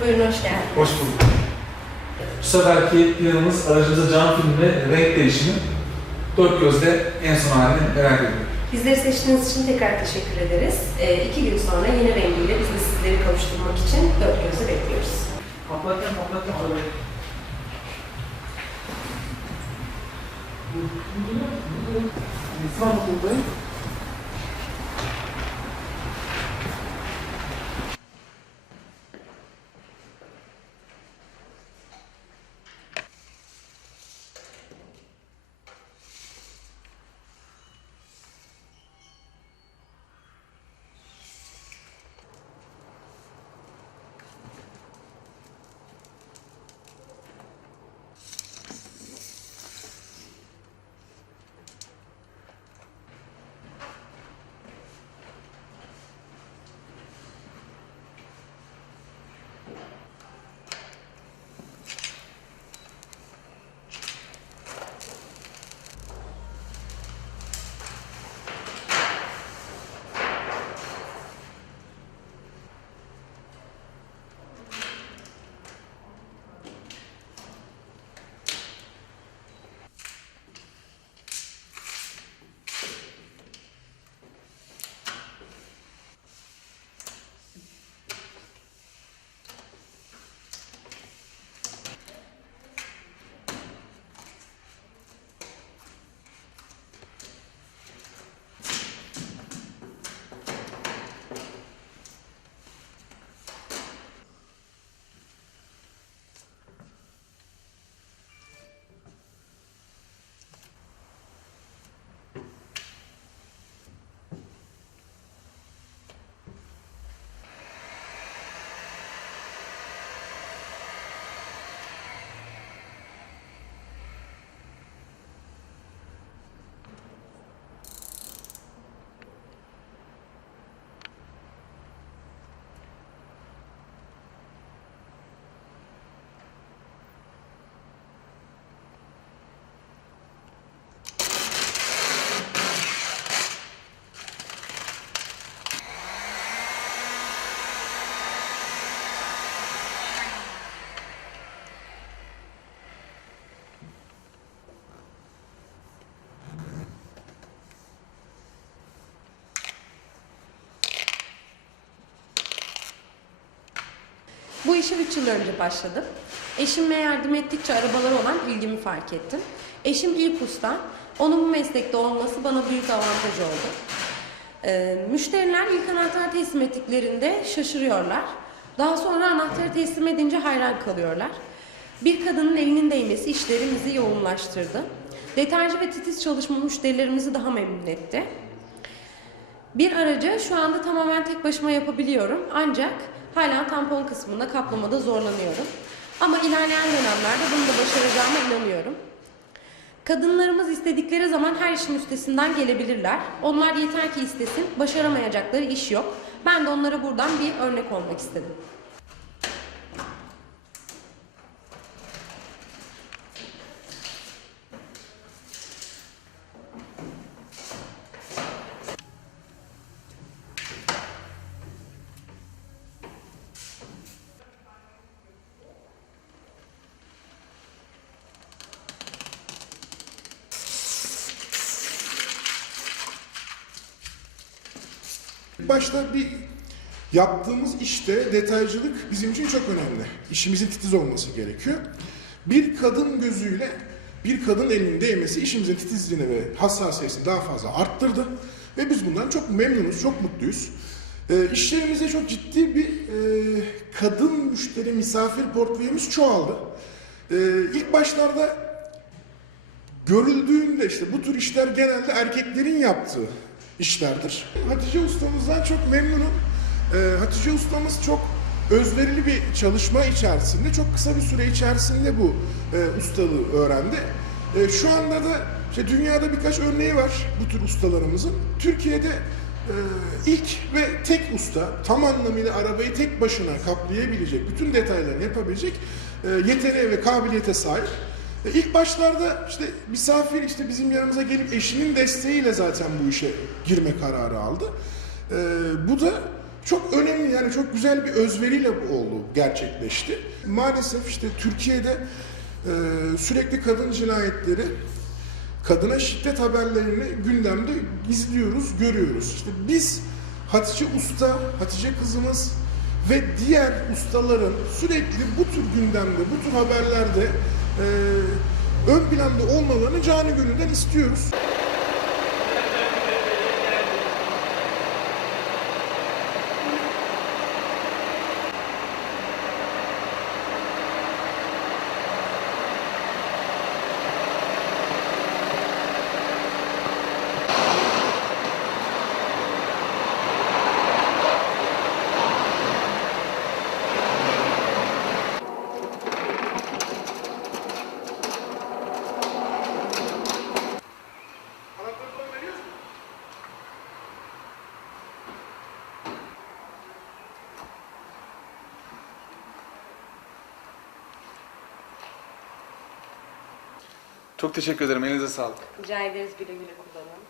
Buyurun hoş geldiniz. Hoş bulduk. Bu seferki planımız aracımıza cam film ve renk değişimi. Dört gözle en son halini merak ediyorum. Bizleri seçtiğiniz için tekrar teşekkür ederiz. Ee, iki gün sonra yeni rengiyle biz de sizleri kavuşturmak için dört gözle bekliyoruz. Patlarken patlarken arabayı. İstanbul'dayım. Bu işe 3 yıl önce başladım. Eşime yardım ettikçe arabalara olan ilgimi fark ettim. Eşim ilk usta. Onun bu meslekte olması bana büyük avantaj oldu. Ee, müşteriler ilk anahtar teslim ettiklerinde şaşırıyorlar. Daha sonra anahtarı teslim edince hayran kalıyorlar. Bir kadının elinin değmesi işlerimizi yoğunlaştırdı. Detaycı ve titiz çalışma müşterilerimizi daha memnun etti. Bir aracı şu anda tamamen tek başıma yapabiliyorum ancak hala tampon kısmında kaplamada zorlanıyorum. Ama ilerleyen dönemlerde bunu da başaracağıma inanıyorum. Kadınlarımız istedikleri zaman her işin üstesinden gelebilirler. Onlar yeter ki istesin, başaramayacakları iş yok. Ben de onlara buradan bir örnek olmak istedim. İlk Başta bir yaptığımız işte detaycılık bizim için çok önemli. İşimizin titiz olması gerekiyor. Bir kadın gözüyle bir kadın elinin değmesi işimizin titizliğini ve hassasiyetini daha fazla arttırdı. Ve biz bundan çok memnunuz, çok mutluyuz. E, işlerimizde çok ciddi bir e, kadın müşteri misafir portföyümüz çoğaldı. E, ilk başlarda görüldüğünde işte bu tür işler genelde erkeklerin yaptığı işlerdir. Hatice ustamızdan çok memnunum. Ee, Hatice ustamız çok özverili bir çalışma içerisinde, çok kısa bir süre içerisinde bu e, ustalığı öğrendi. E, şu anda da işte dünyada birkaç örneği var bu tür ustalarımızın. Türkiye'de e, ilk ve tek usta, tam anlamıyla arabayı tek başına kaplayabilecek, bütün detaylarını yapabilecek e, yeteneğe ve kabiliyete sahip. E, İlk başlarda işte misafir işte bizim yanımıza gelip eşinin desteğiyle zaten bu işe girme kararı aldı. E, bu da çok önemli yani çok güzel bir özveriyle bu oldu, gerçekleşti. Maalesef işte Türkiye'de e, sürekli kadın cinayetleri, kadına şiddet haberlerini gündemde izliyoruz, görüyoruz. İşte biz Hatice Usta, Hatice kızımız ve diğer ustaların sürekli bu tür gündemde, bu tür haberlerde e, ön planda olmalarını canı gönülden istiyoruz. Çok teşekkür ederim. Elinize sağlık. Rica ederiz güle güle kullanın.